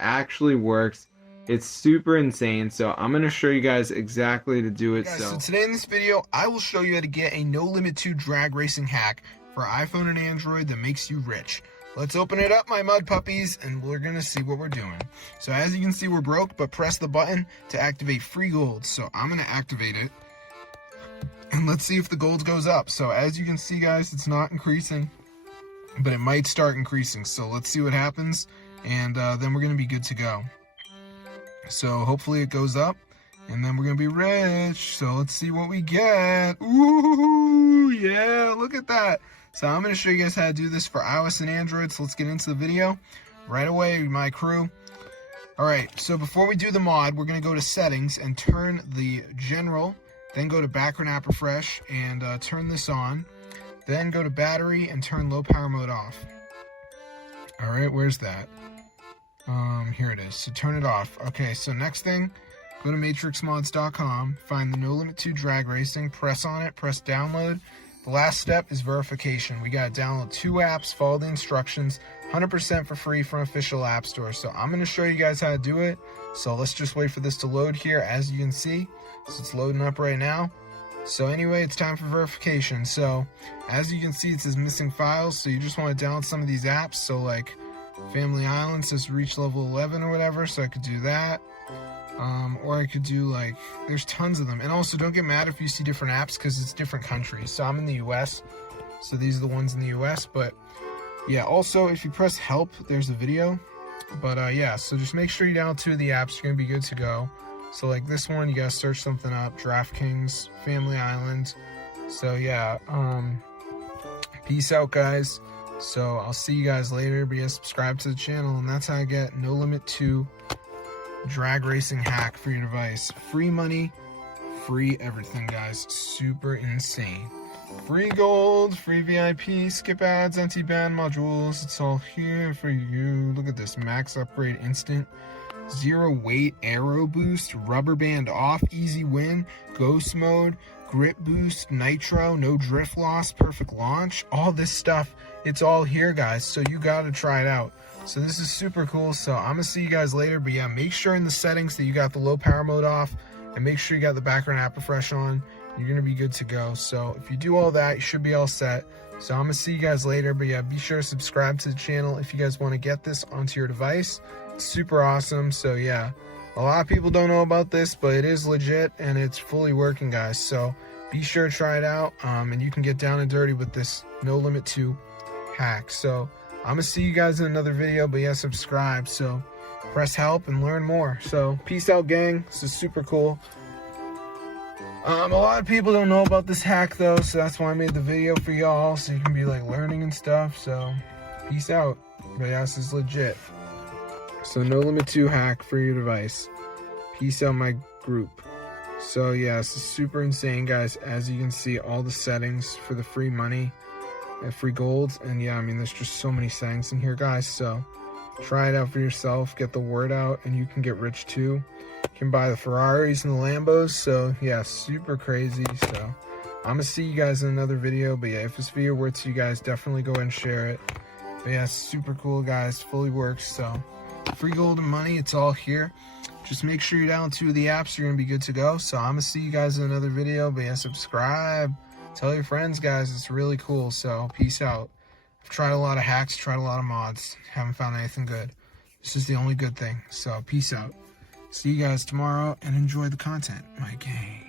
actually works. It's super insane, so I'm going to show you guys exactly to do it. Guys, so today in this video, I will show you how to get a no limit 2 drag racing hack for iPhone and Android that makes you rich. Let's open it up, my mud puppies, and we're going to see what we're doing. So as you can see, we're broke, but press the button to activate free gold. So I'm going to activate it, and let's see if the gold goes up. So as you can see, guys, it's not increasing, but it might start increasing. So let's see what happens, and then we're going to be good to go. So hopefully it goes up, and then we're going to be rich. So let's see what we get. Ooh, yeah, look at that. So I'm going to show you guys how to do this for iOS and Android. So let's get into the video right away, my crew. All right, so before we do the mod, we're going to go to settings and turn the general, then go to background app refresh and turn this on. Then go to battery and turn low power mode off. All right, where's that? Here it is. So turn it off. Okay, so next thing, go to matrixmods.com, find the No Limit 2 drag racing, press on it, press download. The last step is verification. We got to download 2 apps, follow the instructions, 100% for free from official app store. So I'm going to show you guys how to do it. So let's just wait for this to load here. As you can see, so it's loading up right now. So anyway, it's time for verification. So as you can see, it says missing files. So you just want to download some of these apps. So like Family Island says reach level 11 or whatever. So I could do that. Or I could do like, there's tons of them. And also don't get mad if you see different apps because it's different countries. So I'm in the US, so these are the ones in the US. But yeah, also if you press help, there's a video. But yeah, so just make sure you download 2 of the apps. You're gonna be good to go. So like this one, you gotta search something up, DraftKings, Family Island. So yeah, peace out, guys. So I'll see you guys later. But yeah, subscribe to the channel, and that's how I get No Limit 2 drag racing hack for your device. Free money, free everything, guys. Super insane. Free gold, free VIP, skip ads, anti-ban modules. It's all here for you. Look at this, max upgrade instant, 0 weight aero boost, rubber band off, easy win, ghost mode, grip boost, nitro, no drift loss, perfect launch. All this stuff, it's all here, guys. So you gotta try it out. So this is super cool. So I'm gonna see you guys later. But yeah, make sure in the settings that you got the low power mode off, and make sure you got the background app refresh on. You're gonna be good to go. So if you do all that, you should be all set. So I'm gonna see you guys later. But yeah, be sure to subscribe to the channel if you guys want to get this onto your device. It's super awesome. So yeah, a lot of people don't know about this, but it is legit and it's fully working, guys. So be sure to try it out, and you can get down and dirty with this No Limit 2 hack. So I'm gonna see you guys in another video, but yeah, subscribe. So press help and learn more. So peace out, gang. This is super cool. A lot of people don't know about this hack though, so that's why I made the video for y'all, so you can be like learning and stuff. So peace out. But yeah, this is legit. So No Limit 2 hack for your device. Peace out, my group. So yeah, this is super insane, guys. As you can see, all the settings for the free money and free golds, and yeah, I mean, there's just so many settings in here, guys. So try it out for yourself, get the word out, and you can get rich too. You can buy the Ferraris and the Lambos. So yeah, super crazy. So I'm gonna see you guys in another video. But yeah, if this video works to you guys, definitely go ahead and share it. But yeah, super cool, guys. Fully works. So free gold and money, it's all here. Just make sure you're down 2 of the apps. You're gonna be good to go. So I'm gonna see you guys in another video. But yeah, subscribe, tell your friends, guys. It's really cool. So peace out. I've tried a lot of hacks, tried a lot of mods, haven't found anything good. This is the only good thing. So peace out. See you guys tomorrow and enjoy the content, my gang.